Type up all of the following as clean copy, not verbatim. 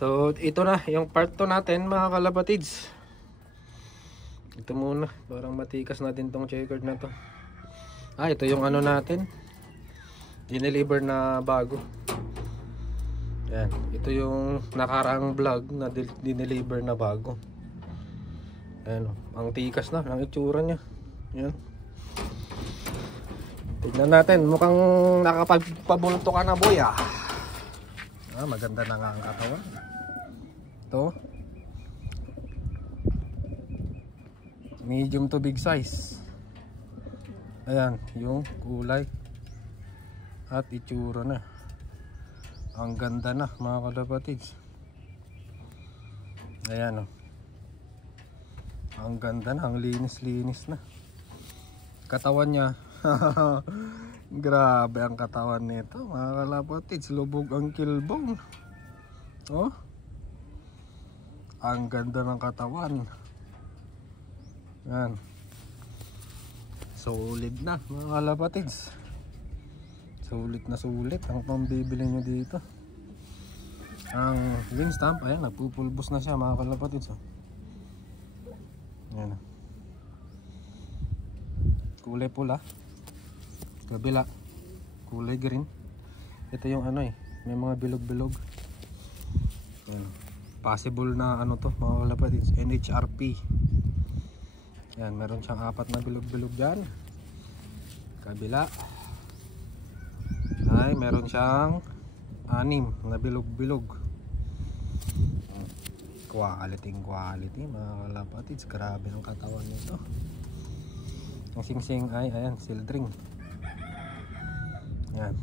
So ito na yung part 2 natin mga kalapatids. Ito muna, parang matikas natin tong checkered na to. Ito yung ano natin, dineliver na bago. Yan, ito yung nakaraang vlog na dineliver na bago. Ayan, ang tikas na, ang itsura nya. Yan. Tignan natin, mukhang nakapagpabulto ka na, boy. Maganda na nga ang katawan. Ito, medium to big size. Ayan, yung kulay at itsura na. Ang ganda na mga kalapatids. Ayan, ang ganda na, ang linis-linis na. Katawan nya. Grabe ang katawan nito mga kalapatids. Lubog ang kilbong. Oh, ang ganda ng katawan. Yan, solid na mga kalapatids. Sulit na sulit ang pambibili nyo dito. Ang wing stamp, ayan, nagpupulbos na siya mga kalapatids. Ayan, kulay pula, kabila kulay green. Ito yung ano may mga bilog-bilog. Ayan, possible na ano to mga kalapatids, NHRP. Yan, meron siyang 4 na bilog-bilog dyan. Kabila ay meron siyang 6 na bilog-bilog. Quality mga kalapatids. Grabe ang katawan nito. Ang singsing ay ayan, sildring. Yan,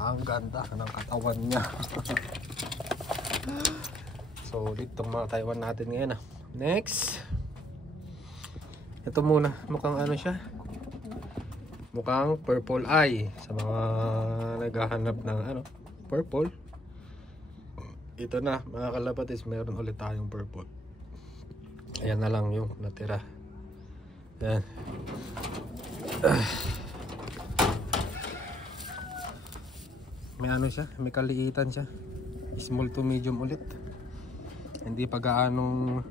ang ganda ng katawan niya. Solid itong mga Taiwan natin ngayon. Next, ito muna, mukhang ano siya, mukhang purple eye. Sa mga naghahanap ng ano, purple, ito na mga kalapatids, meron ulit tayong purple. Ayan na lang yung natira. Ayan. May ano siya, may kaliitan siya, small to medium ulit. Hindi pa gaanong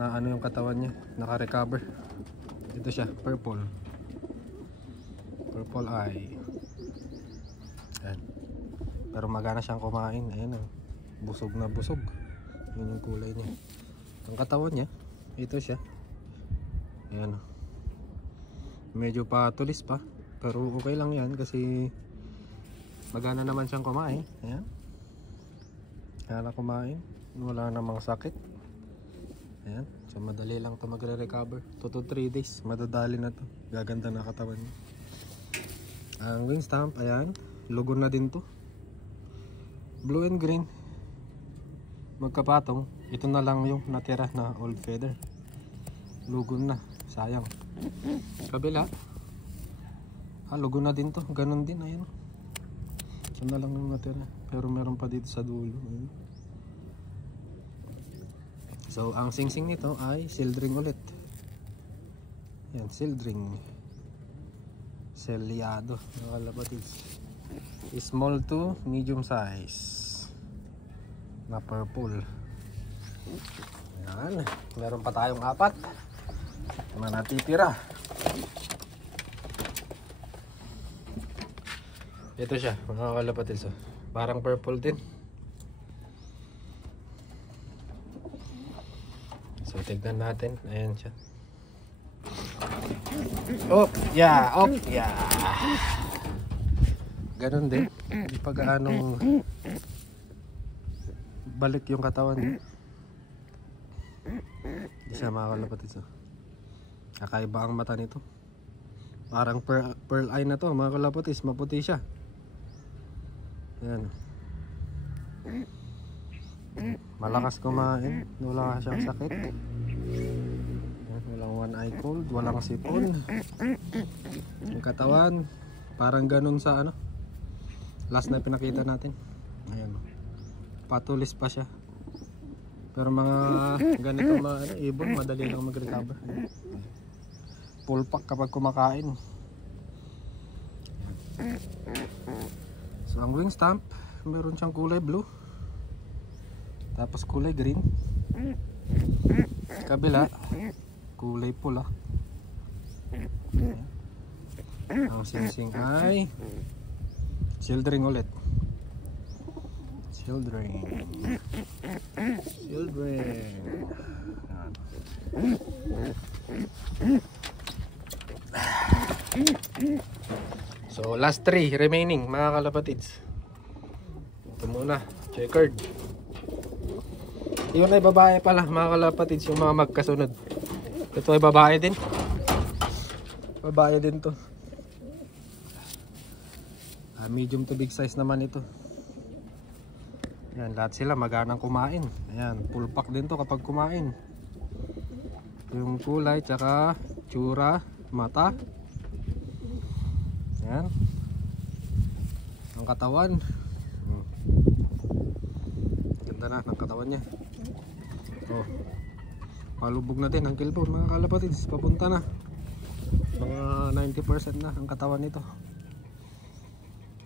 na ano yung katawan niya, naka-recover. Ito siya, purple eye. Ayan. Pero magana siyang kumain. Ayan, busog na busog. Yun yung kulay niya. Ang katawan niya, ito siya. Ayan, medyo patulis pa, pero okay lang yan kasi magana naman siyang kumain. Ayan, kaya kumain, wala namang sakit. Ayan, so madali lang to magre-recover. 2 to 3 days, madadali na to. Gaganda na katawan niya. Ang wing stamp, ayan, logo na din to. Blue and green, magkapatong. Ito na lang yung natira na old feather. Logo na, sayang. Kabila, logo na din to. Ganon din, ayan. Ito na lang yung natira. Pero meron pa dito sa dulo. Ayan. So ang singsing nito ay sildring ulit. Yan, sildring selyado mga kalapatids. Small to medium size na purple. Yan, meron pa tayong 4 na natitira. Ito siya mga kalapatids, parang purple din. So tignan natin, ayan siya. Oh, yeah, oh, yeah. Ganon din, hindi pa gaano balik yung katawan niya. Hindi siya mga kalapatids. Kakaiba ang mata nito. Parang pearl eye na to mga kalapatids, maputi siya. Ayan, malakas kumain, wala siyang sakit. Walang one eye cold, walang sipon. Yung katawan parang ganun sa ano, last na pinakita natin. Ayan, patulis pa siya. Pero mga ganito mga ibon, madali lang mag-recover. Full pack kapag kumakain. So ang wing stamp, meron siyang kulay blue. Tapos kulay green. Kabila, kulay pula. Ang singsing ay children ulit. Children. So last 3 remaining mga kalapatids. Ito muna, checkered. Yun ay babae pala mga kalapatids, yung mga magkasunod. Ito ay babae din. Babae din to. Medium to big size naman ito. Yan, lahat sila maganang kumain. Ayan, full pack din to kapag kumain. Yung kulay, tsaka tsura, mata. Ayan. Ang katawan. Ganda na ng katawan niya. Oh, palubog na din ang kilbone mga kalapatids. Papunta na. Mga 90% na ang katawan nito.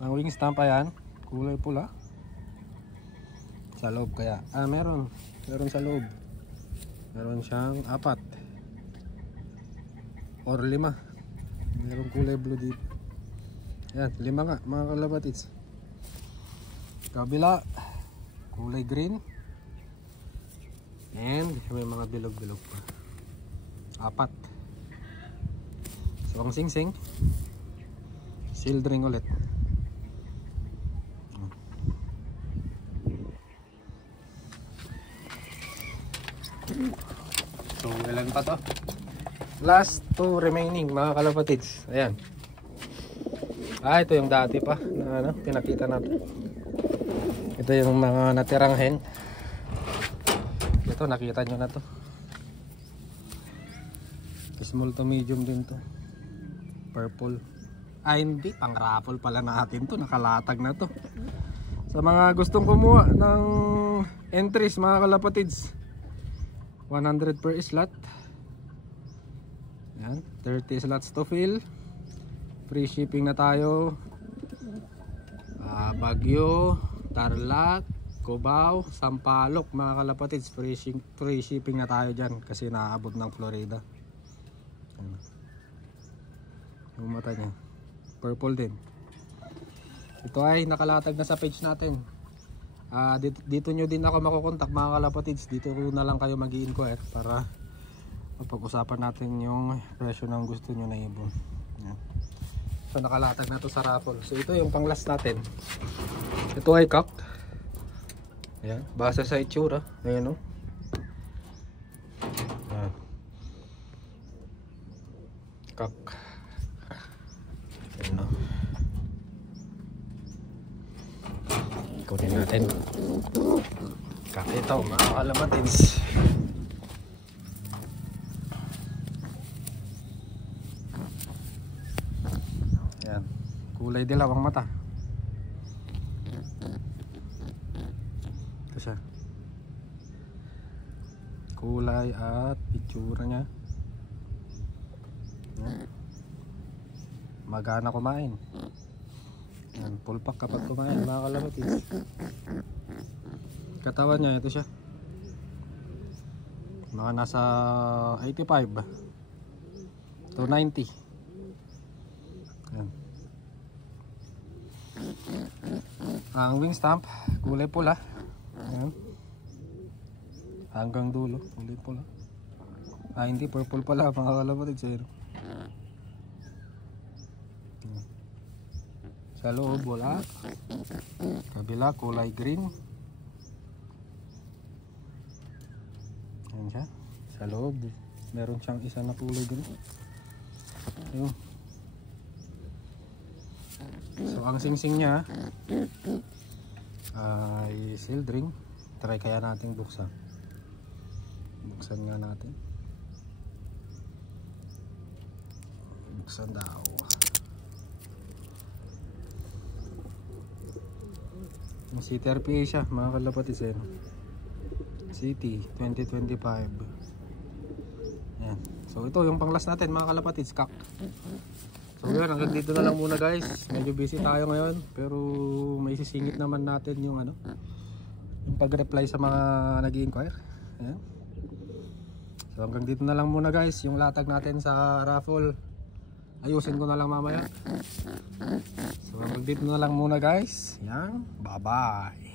Ang wing stamp ayan, kulay pula. Sa loob kaya. Meron sa loob. Meron siyang 4 or 5. Meron kulay blue dito. Yan, 5 nga mga kalapatids. Kabila, kulay green. And may mga bilog-bilog pa. 4. So ang singsing, children ulit. So ilan pa to? Last 2 remaining mga kalapatids. Ayan. Ito yung dati pa na pinakita natin. Ito yung mga natirang hen. Ito nakita nyo na to. Small to medium din to. Purple. Hindi, pang raffle pala natin to. Nakalatag na to. Sa mga gustong kumuha ng entries mga kalapatids, 100 per slot. Yan, 30 slots to fill. Free shipping na tayo. Baguio, Tarlac, Cubao, Sampaloc mga kalapatids. Free shipping na tayo dyan kasi naabot ng Florida. Yan. Yung mata niya purple din. Ito ay nakalatag na sa page natin. Dito nyo din ako makukontak mga kalapatids. Dito na lang kayo mag-i-inquire para mapag-usapan natin yung presyo ng gusto nyo na ibon. Yan. So nakalatag na to sa raffle. So ito yung pang last natin. Ito ay cock. Ayan, base sa itsura. Ayan o. Cock. Ayan o. Kunin natin. Cock ito mga kalapatids. Ayan. Kulay dilaw ang mata. Ito siya. Kulay at itsura niya. Ayan. Magana kumain. Ayan, full pack kapag kumain mga kalapatids. Katawan niya, ito siya. Mga nasa 85 to 90. Ayan. Ang wing stamp, kulay pula. Ayan. Hanggang dulo, kulay pula. Hindi, purple pala mga kalapatids. Ayan. Sa loob wala. Kabila kulay green. Ayan siya. Sa loob meron siyang isa na kulay green. Ayun. So ang singsing niya ay sealed ring. Try kaya natin buksan. Buksan nga natin. Buksan daw. Yung City RPA siya mga kalapatids. City 2025. Ayan. So ito yung pang last natin mga kalapatids, cock. So yun, hanggang dito na lang muna guys. Medyo busy tayo ngayon, pero may sisingit naman natin yung ano, yung pag-reply sa mga nag-i-inquire. Ayan. So hanggang dito na lang muna guys, yung latag natin sa raffle. Ayusin ko na lang mamaya. So hanggang dito na lang muna guys. Yan, bye bye.